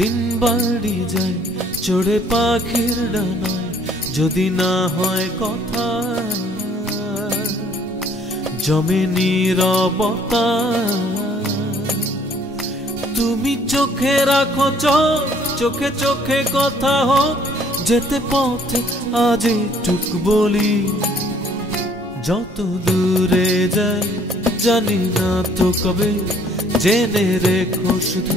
दिन बाड़ी जाए चढ़े पाखिर डानाय যদি না হয় কথা জমে নীরবতা তুমি চোখে রাখো চোখে চোখে কথা হোক যেতে পথে আজ টুক বলি যত দূরে যাই জানি না তো কবে জেনে রেখো শুধু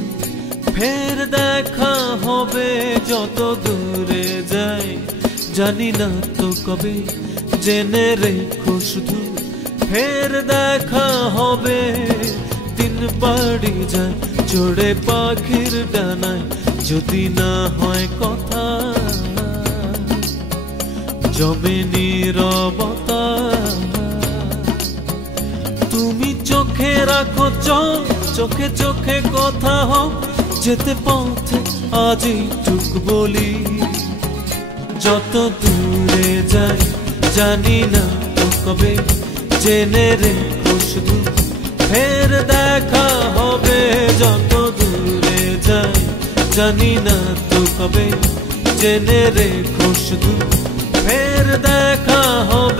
ফের দেখা হবে যত দূরে যাই জানি না তো কবে জেনে রেখো শুধু ফের দেখা হবে দিন বাড়ি যায় চড়ে পাখির ডানায় যদি না হয় কথা জমে নীরবতা তুমি চোখে রাখো চোখে চোখে কথা হোক যেতে পথে আজই টুক বলি যত দূরে যাই জানি না তো কবে জেনে রেখো শুধু ফের দেখা হবে যত দূরে যাই জানি না তো কবে জেনে রেখো শুধু ফের দেখা হবে